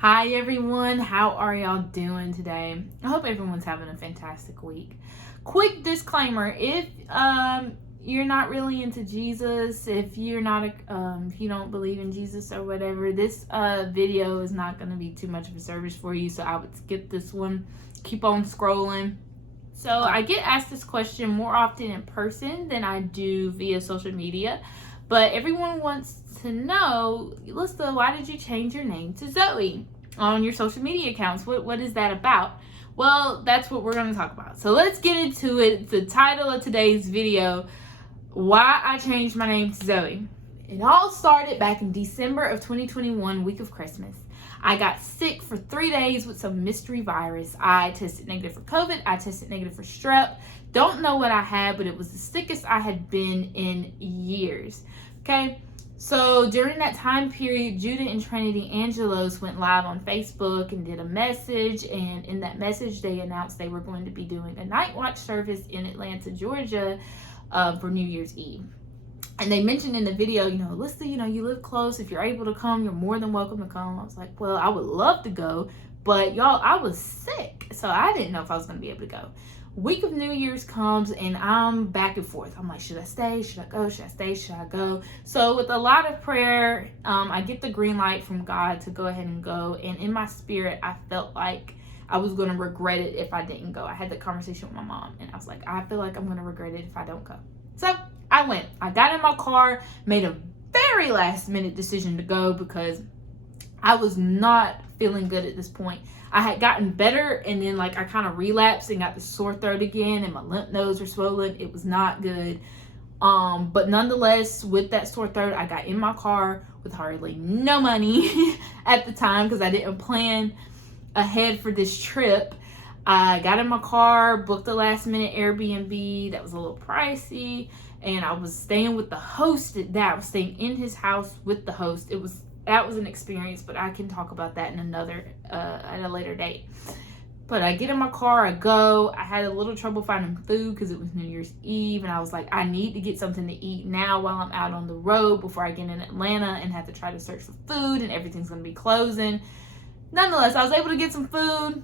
Hi everyone, how are y'all doing today? I hope everyone's having a fantastic week. Quick disclaimer, if you're not really into Jesus, if you don't believe in Jesus or whatever, this video is not going to be too much of a service for you, so I would skip this one. Keep on scrolling. So I get asked this question more often in person than I do via social media. But everyone wants to know, Lista, why did you change your name to Zoe on your social media accounts? What is that about? Well, that's what we're going to talk about. So let's get into it. The title of today's video, why I changed my name to Zoe. It all started back in December of 2021, week of Christmas. I got sick for 3 days with some mystery virus. I tested negative for COVID. I tested negative for strep. Don't know what I had, but it was the sickest I had been in years. Okay, so during that time period, Judah and Trinity Angelos went live on Facebook and did a message. And in that message, they announced they were going to be doing a night watch service in Atlanta, Georgia for New Year's Eve. And they mentioned in the video, Lista, you live close. If you're able to come, you're more than welcome to come. I was like, well, I would love to go. But y'all, I was sick. So I didn't know if I was going to be able to go. Week of New Year's comes and I'm back and forth. I'm like, should I stay? Should I go? Should I stay? Should I go? So with a lot of prayer, I get the green light from God to go ahead and go. And in my spirit, I felt like I was going to regret it if I didn't go. I had that conversation with my mom and I was like, I feel like I'm going to regret it if I don't go. So I went. I got in my car, made a very last minute decision to go because I was not feeling good at this point. I had gotten better and then I kind of relapsed and got the sore throat again and my lymph nodes were swollen. It was not good. But nonetheless, with that sore throat, I got in my car with hardly no money at the time because I didn't plan ahead for this trip. I got in my car, booked a last minute Airbnb that was a little pricey, and I was staying with the host at that. I was staying in his house with the host. That was an experience, but I can talk about that in at a later date. But I get in my car, I go. I had a little trouble finding food because it was New Year's Eve, and I was like, I need to get something to eat now while I'm out on the road before I get in Atlanta and have to try to search for food, and everything's going to be closing. Nonetheless, I was able to get some food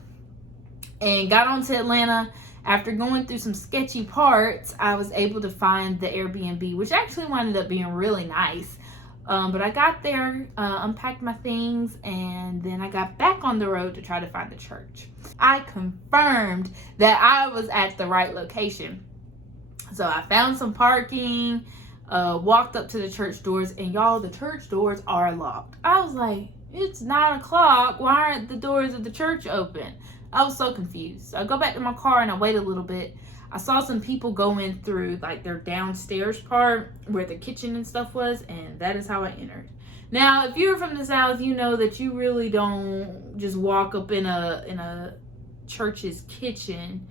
and got on to Atlanta. After going through some sketchy parts, I was able to find the Airbnb, which actually wound up being really nice. But I got there, unpacked my things, and then I got back on the road to try to find the church. I confirmed that I was at the right location. So I found some parking, walked up to the church doors, and y'all, the church doors are locked. I was like, it's 9 o'clock. Why aren't the doors of the church open? I was so confused. So I go back to my car and I wait a little bit. I saw some people going through their downstairs part where the kitchen and stuff was, and that is how I entered. Now, if you're from the South, you know that you really don't just walk up in a church's kitchen.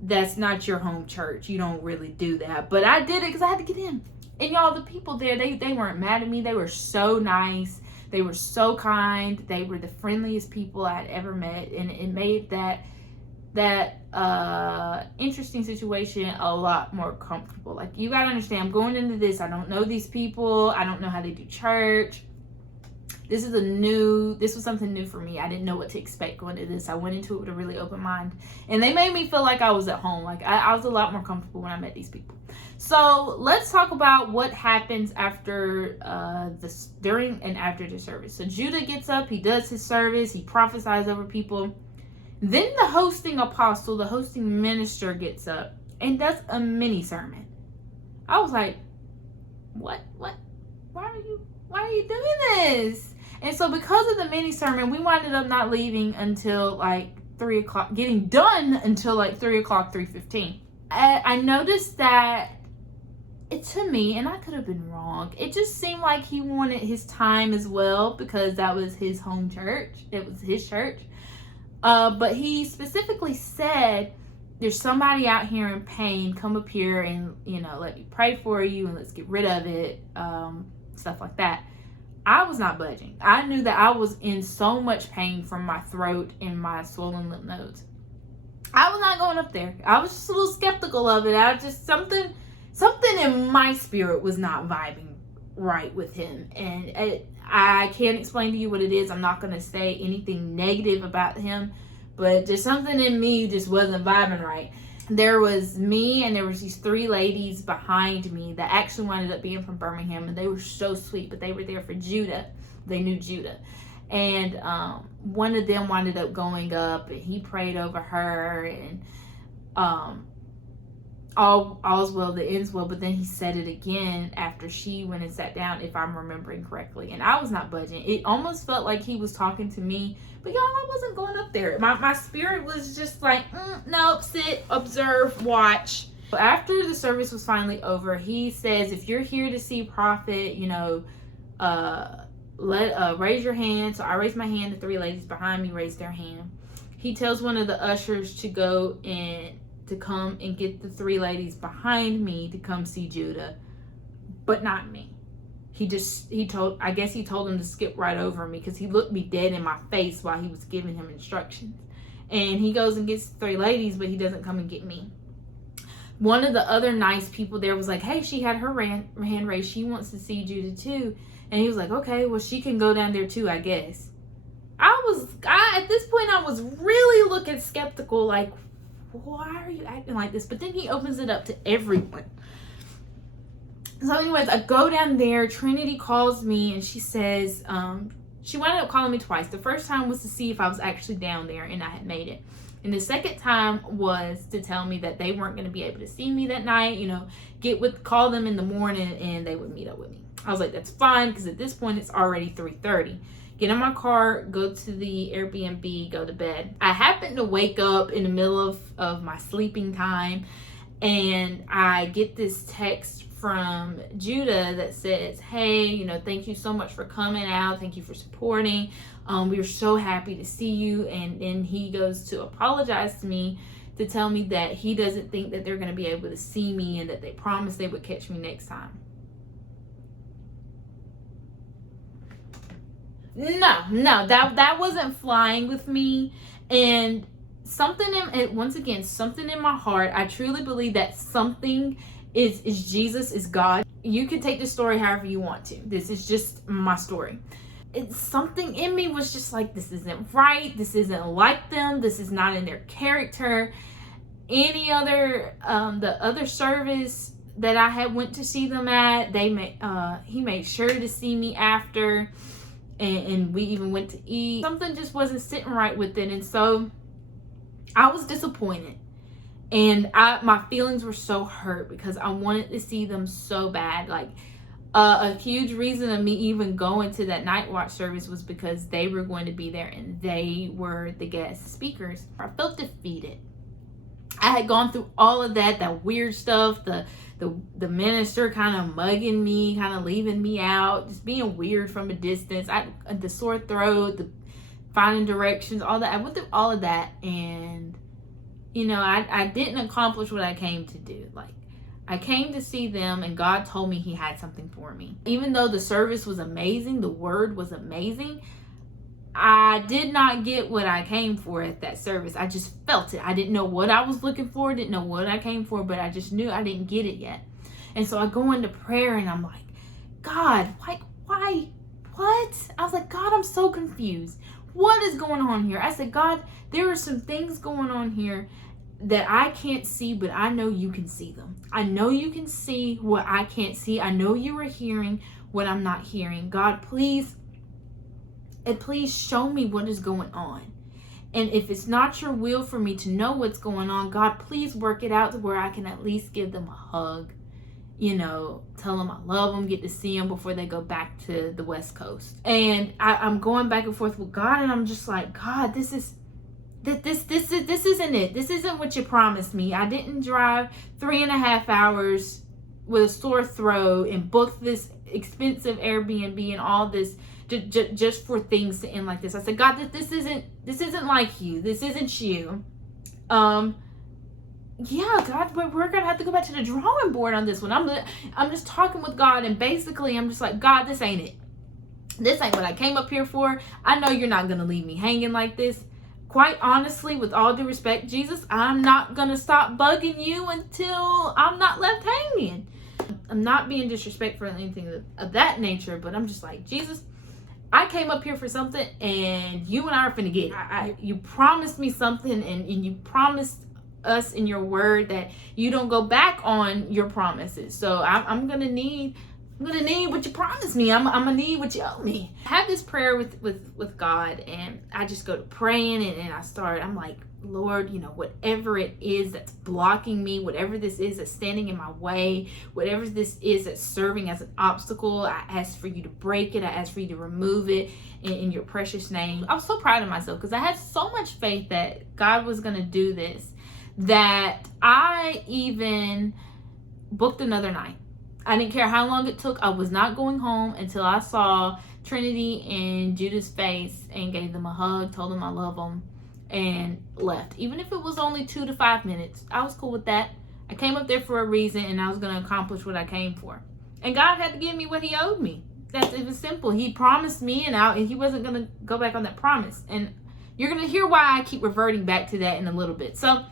That's not your home church. You don't really do that. But I did it because I had to get in. And y'all, the people there, they weren't mad at me. They were so nice. They were so kind. They were the friendliest people I had ever met, and it made that interesting situation a lot more comfortable. You gotta understand, I'm going into this, I don't know these people, I don't know how they do church. This was something new for me. I didn't know what to expect going into this. I went into it with a really open mind, and they made me feel like I was at home. I was a lot more comfortable when I met these people. So let's talk about what happens after during and after the service. So Judah gets up, he does his service, he prophesies over people. Then the hosting apostle, the hosting minister gets up and does a mini sermon. I was like, what? Why are you doing this? And so because of the mini sermon, we winded up not leaving until 3 o'clock, getting done until 3 o'clock, 3:15. I noticed that to me, and I could have been wrong, it just seemed like he wanted his time as well because that was his home church. It was his church. But he specifically said, there's somebody out here in pain, come up here and, let me pray for you and let's get rid of it, stuff like that. I was not budging. I knew that I was in so much pain from my throat and my swollen lymph nodes. I was not going up there. I was just a little skeptical of it. Something in my spirit was not vibing right with him. And I can't explain to you what it is. I'm not going to say anything negative about him, but just something in me just wasn't vibing right. There was me and there was these 3 ladies behind me that actually wound up being from Birmingham, and they were so sweet, but they were there for Judah. They knew Judah. And one of them wound up going up, and he prayed over her, and all's well that ends well. But then he said it again after she went and sat down, if I'm remembering correctly, and I was not budging. It almost felt like he was talking to me, but y'all, I wasn't going up there. My spirit was just like, nope, sit, observe, watch. After the service was finally over, he says, if you're here to see Prophet, raise your hand. So I raised my hand. The 3 ladies behind me raised their hand. He tells one of the ushers to go and to come and get the 3 ladies behind me to come see Judah, but not me. I guess he told him to skip right over me, because he looked me dead in my face while he was giving him instructions. And he goes and gets the 3 ladies, but he doesn't come and get me. One of the other nice people there was like, hey, she had her hand raised. She wants to see Judah too. And he was like, okay, well, she can go down there too, I guess. At this point, I was really looking skeptical, like, why are you acting like this? But then he opens it up to everyone. So anyways, I go down there. Trinity calls me, and she says, she wound up calling me twice. The first time was to see if I was actually down there and I had made it. And the second time was to tell me that they weren't going to be able to see me that night, call them in the morning and they would meet up with me. I was like, that's fine, because at this point it's already 3:30. Get in my car, go to the Airbnb, go to bed. I happened to wake up in the middle of my sleeping time, and I get this text from Judah that says, hey, thank you so much for coming out. Thank you for supporting. We were so happy to see you. And then he goes to apologize to me, to tell me that he doesn't think that they're going to be able to see me, and that they promised they would catch me next time. No, that wasn't flying with me. And something in my heart, I truly believe that something is Jesus, is God. You can take the story however you want to. This is just my story. It's something in me was just like, this isn't right. This isn't like them. This is not in their character. The other service that I had went to see them at, he made sure to see me after. And we even went to eat. Something just wasn't sitting right with it. And so I was disappointed. And my feelings were so hurt, because I wanted to see them so bad. Like, a huge reason of me even going to that night watch service was because they were going to be there and they were the guest speakers. I felt defeated. I had gone through all of that weird stuff, the minister kind of mugging me, kind of leaving me out, just being weird from a distance. The sore throat, the finding directions, all that. I went through all of that, and I didn't accomplish what I came to do. Like, I came to see them, and God told me he had something for me. Even though the service was amazing, the word was amazing, I did not get what I came for at that service. I just felt it. I didn't know what I was looking for, didn't know what I came for, but I just knew I didn't get it yet. And so I go into prayer, and I'm like, God, why? What? I was like, God, I'm so confused. What is going on here? I said, God, there are some things going on here that I can't see, but I know you can see them. I know you can see what I can't see. I know you are hearing what I'm not hearing. God, please show me what is going on. And if it's not your will for me to know what's going on, God, please work it out to where I can at least give them a hug, tell them I love them, get to see them before they go back to the West Coast. And I'm going back and forth with God, and I'm just like, God, this isn't it. This isn't what you promised me. I didn't drive 3.5 hours with a sore throat and book this expensive Airbnb and all this just for things to end like this. I said, God, this isn't like you. This isn't you. Yeah, God, but we're gonna have to go back to the drawing board on this one. I'm just talking with God, and basically I'm just like, God, this ain't it. This ain't what I came up here for. I know you're not gonna leave me hanging like this. Quite honestly, with all due respect, Jesus, I'm not gonna stop bugging you until I'm not left hanging. I'm not being disrespectful or anything of that nature, but I'm just like, Jesus, I came up here for something, and you and I are finna get it. You promised me something, and you promised us in your word that you don't go back on your promises. So I'm gonna need what you promised me. I'm gonna need what you owe me. I have this prayer with God, and I just go to praying, and I'm like, Lord, whatever it is that's blocking me, whatever this is that's standing in my way, whatever this is that's serving as an obstacle, I ask for you to break it. I ask for you to remove it in your precious name. I was so proud of myself because I had so much faith that God was going to do this, that I even booked another night. I didn't care how long it took. I was not going home until I saw Trinity and Judah's face and gave them a hug, told them I love them, and left. Even if it was only 2 to 5 minutes, I was cool with that. I came up there for a reason, and I was going to accomplish what I came for. And God had to give me what he owed me. It was simple. He promised me, and he wasn't going to go back on that promise. And you're going to hear why I keep reverting back to that in a little bit. So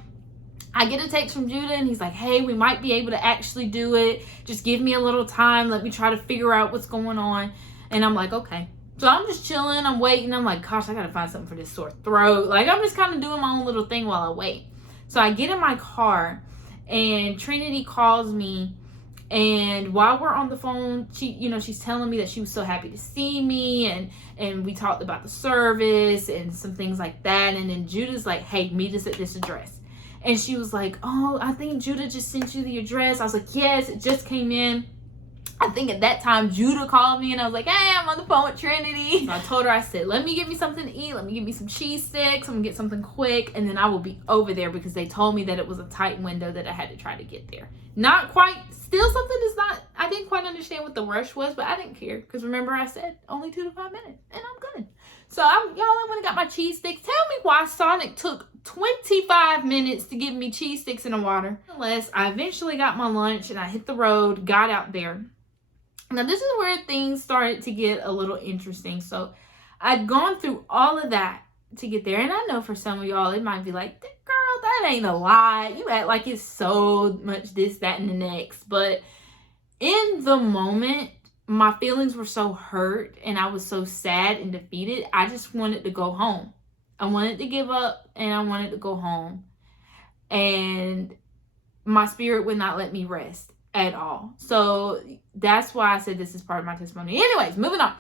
I get a text from Judah, and he's like, hey, we might be able to actually do it. Just give me a little time. Let me try to figure out what's going on. And I'm like, okay. So I'm just chilling. I'm waiting. I'm like, gosh, I got to find something for this sore throat. Like, I'm just kind of doing my own little thing while I wait. So I get in my car, and Trinity calls me. And while we're on the phone, she's telling me that she was so happy to see me. And we talked about the service and some things like that. And then Judah's like, hey, meet us at this address. And she was like, oh, I think Judah just sent you the address. I was like, yes, it just came in. I think at that time, Judah called me, and I was like, hey, I'm on the phone with Trinity. So I told her, I said, let me get me something to eat. Let me get me some cheese sticks. I'm going to get something quick, and then I will be over there, because they told me that it was a tight window that I had to try to get there. Not quite, still something that's not, I didn't quite understand what the rush was, but I didn't care, because remember I said only 2 to 5 minutes, and I'm good. So I went and got my cheese sticks. Tell me why Sonic took 25 minutes to give me cheese sticks and a water. Nonetheless, I eventually got my lunch, and I hit the road, got out there. Now, this is where things started to get a little interesting. So I'd gone through all of that to get there. And I know for some of y'all, it might be like, girl, that ain't a lot. You act like it's so much this, that, and the next. But in the moment, my feelings were so hurt, and I was so sad and defeated. I just wanted to go home. I wanted to give up, and I wanted to go home. And my spirit would not let me rest at all. So that's why I said this is part of my testimony. Anyways, moving on.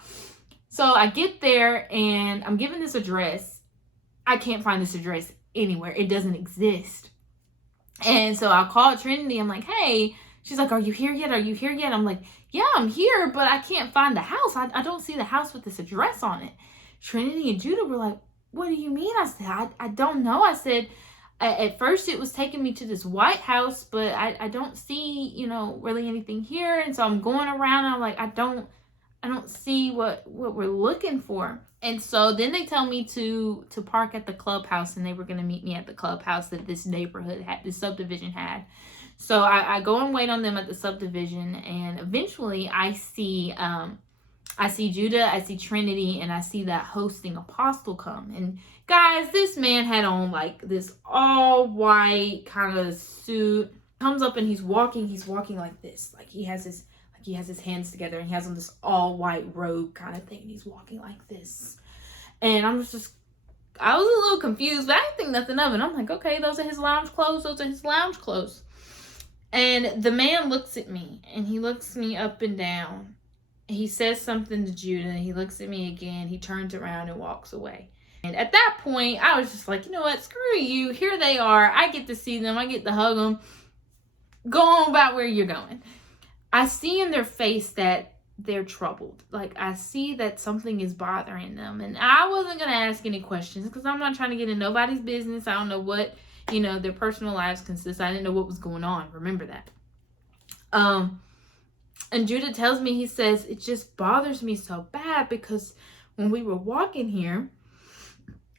So I get there, and I'm given this address. I can't find this address anywhere. It doesn't exist. And so I called Trinity. I'm like, hey. She's like, are you here yet? Are you here yet? I'm like, yeah, I'm here, but I can't find the house. I don't see the house with this address on it. Trinity and Judah were like, what do you mean? I said, I don't know. I said, at first it was taking me to this white house, but I don't see, really anything here. And so I'm going around, and I'm like, I don't see what we're looking for. And so then they tell me to park at the clubhouse, and they were going to meet me at the clubhouse that this neighborhood had, this subdivision had. So I go and wait on them at the subdivision, and eventually I see Judah, I see Trinity, and I see that hosting apostle come. And guys, this man had on like this all white kind of suit. Comes up, and he's walking like this. Like he has his hands together, and he has on this all white robe kind of thing. And he's walking like this. And I was a little confused, but I didn't think nothing of it. I'm like, okay, those are his lounge clothes. And the man looks at me, and he looks me up and down. He says something to Judah, and he looks at me again. He turns around and walks away. And at that point, I was just like, you know what? Screw you. Here they are. I get to see them. I get to hug them. Go on about where you're going. I see in their face that they're troubled. Like, I see that something is bothering them. And I wasn't going to ask any questions, because I'm not trying to get in nobody's business. I don't know what, their personal lives consist. I didn't know what was going on. Remember that. And Judah tells me, he says, it just bothers me so bad, because when we were walking here,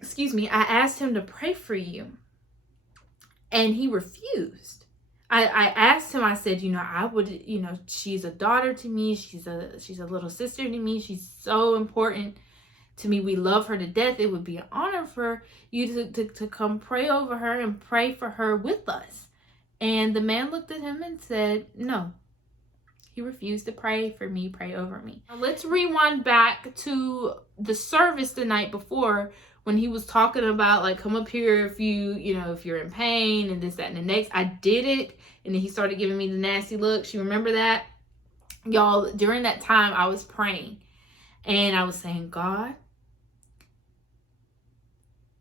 I asked him to pray for you, and he refused. I asked him, I said, I would, she's a daughter to me. She's a little sister to me. She's so important to me. We love her to death. It would be an honor for you to come pray over her and pray for her with us. And the man looked at him and said, no. He refused to pray for me, pray over me. Now let's rewind back to the service the night before when he was talking about, like, come up here if if you're in pain and this, that, and the next. I did it, and then he started giving me the nasty looks. You remember that? Y'all, during that time, I was praying, and I was saying, God,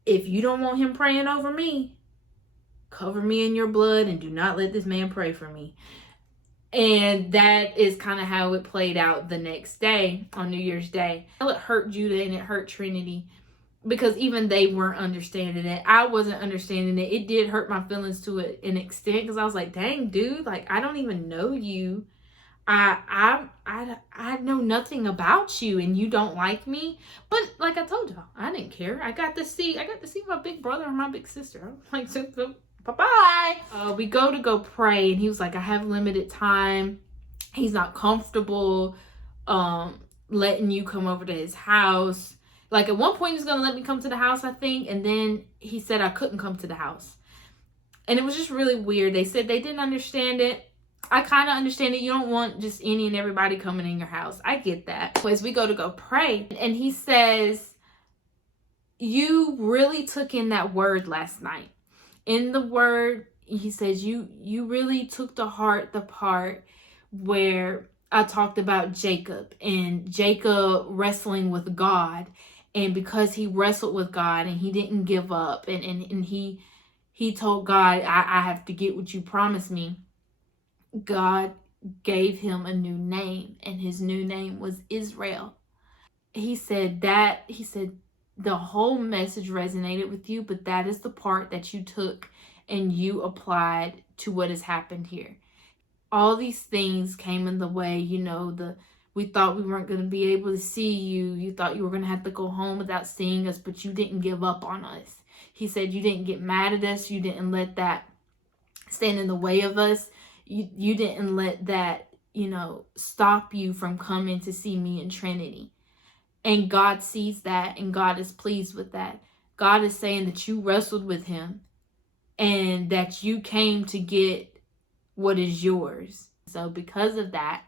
if you don't want him praying over me, cover me in your blood and do not let this man pray for me. And that is kind of how it played out the next day, on New Year's Day. It hurt Judah and it hurt Trinity, because even they weren't understanding it. I wasn't understanding it. It did hurt my feelings to an extent, because I was like, dang, dude, like, I don't even know you. I know nothing about you, and you don't like me. But like I told y'all, I didn't care. I got to see my big brother and my big sister. I was like, so bye-bye. We go pray, and he was like, I have limited time. He's not comfortable letting you come over to his house. Like, at one point he was gonna let me come to the house, I think, and then he said I couldn't come to the house. And it was just really weird. They said they didn't understand it. I kind of understand it. You don't want just any and everybody coming in your house. I get that. As we go pray, and he says, you really took in that word last night. In the word, he says, you really took to heart the part where I talked about Jacob, and Jacob wrestling with God. And because he wrestled with God and he didn't give up, and he told God, I have to get what you promised me. God gave him a new name, and his new name was Israel. He said the whole message resonated with you, but that is the part that you took and you applied to what has happened here. All these things came in the way, we thought we weren't going to be able to see you. You thought you were going to have to go home without seeing us, but you didn't give up on us. He said you didn't get mad at us. You didn't let that stand in the way of us. You didn't let that, stop you from coming to see me in Trinity. And God sees that, and God is pleased with that. God is saying that you wrestled with him and that you came to get what is yours. So because of that,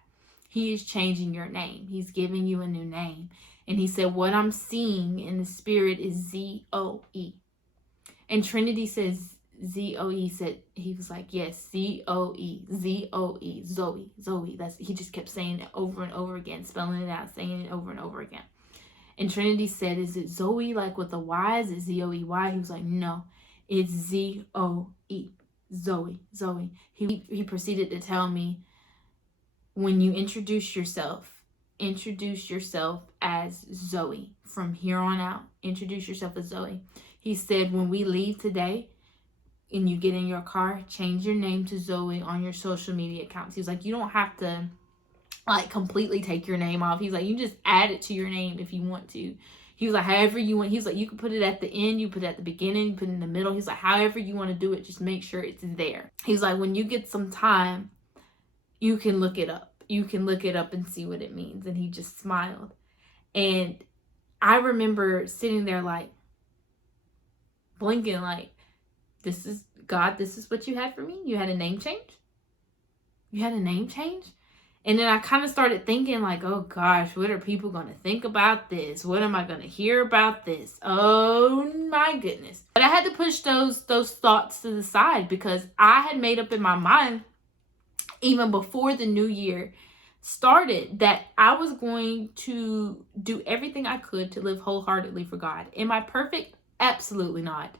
he is changing your name. He's giving you a new name. And he said, what I'm seeing in the spirit is Z-O-E. And Trinity says Z-O-E. He was like, yes, Z-O-E, Z-O-E, Zoe. He just kept saying it over and over again, spelling it out, saying it over and over again. And Trinity said, is it Zoe, like with a Y? Is it Z-O-E-Y? He was like, no, it's Z-O-E, Zoe. He proceeded to tell me, when you introduce yourself as Zoe. From here on out, introduce yourself as Zoe. He said, when we leave today and you get in your car, change your name to Zoe on your social media accounts. He was like, you don't have to completely take your name off. He's like, you just add it to your name if you want to. He was like, however you want. He was like, you can put it at the end, you put it at the beginning, you put it in the middle. He's like, however you want to do it, just make sure it's there. He's like, when you get some time, you can look it up. You can look it up and see what it means. And he just smiled. And I remember sitting there blinking, this is God, this is what you had for me? You had a name change? You had a name change? And then I kind of started thinking oh gosh, what are people going to think about this? What am I going to hear about this? Oh my goodness. But I had to push those thoughts to the side, because I had made up in my mind, even before the new year started, that I was going to do everything I could to live wholeheartedly for God. Am I perfect? Absolutely not.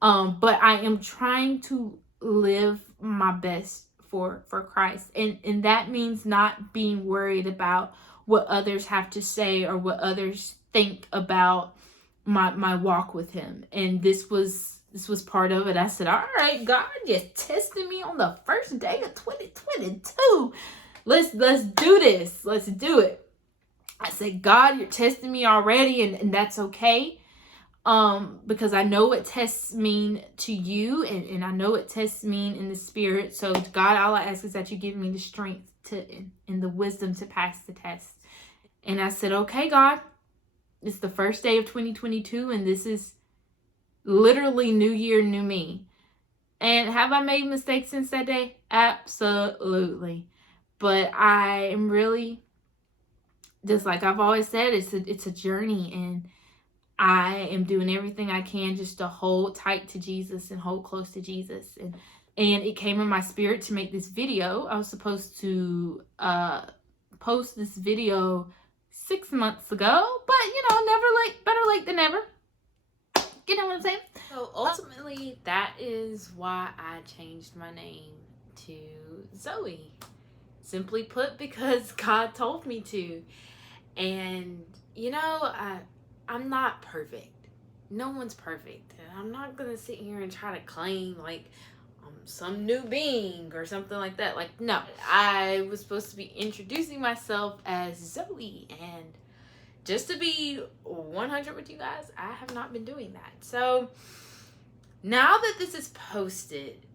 But I am trying to live my best for Christ. And that means not being worried about what others have to say or what others think about my walk with him. And this was part of it. I said, all right, God, you tested me on the first day of 2022. Let's do this. Let's do it. I said, God, you're testing me already, and that's okay. Because I know what tests mean to you, and I know what tests mean in the spirit. So God, all I ask is that you give me the strength and the wisdom to pass the test. And I said, okay, God, it's the first day of 2022, and this is literally new year, new me. And have I made mistakes since that day? Absolutely. But I am really, just like I've always said, it's a journey, and I am doing everything I can just to hold tight to Jesus and hold close to Jesus. And it came in my spirit to make this video. I was supposed to post this video 6 months ago, but never late, better late than never. You know what I'm saying? So ultimately, that is why I changed my name to Zoe. Simply put, because God told me to. And, I'm not perfect. No one's perfect. And I'm not going to sit here and try to claim, like, I'm some new being or something like that. Like, no. I was supposed to be introducing myself as Zoe. And just to be 100 with you guys, I have not been doing that. So, now that this is posted,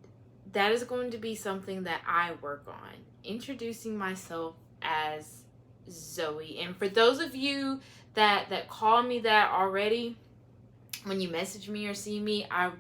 that is going to be something that I work on. Introducing myself as Zoe. And for those of you that call me that already, when you message me or see me, I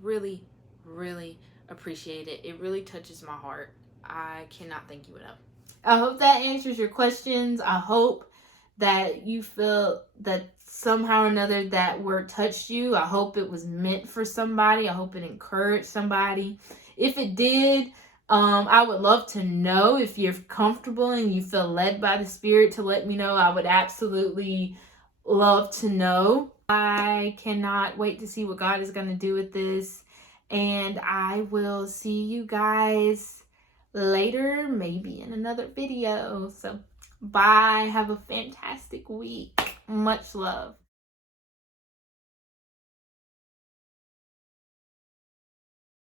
really, really appreciate it. It really touches my heart. I cannot thank you enough. I hope that answers your questions. I hope that you feel that somehow or another that word touched you. I hope it was meant for somebody. I hope it encouraged somebody. If it did, I would love to know. If you're comfortable and you feel led by the Spirit to let me know, I would absolutely love to know. I cannot wait to see what God is going to do with this. And I will see you guys later, maybe in another video. So bye. Have a fantastic week. Much love.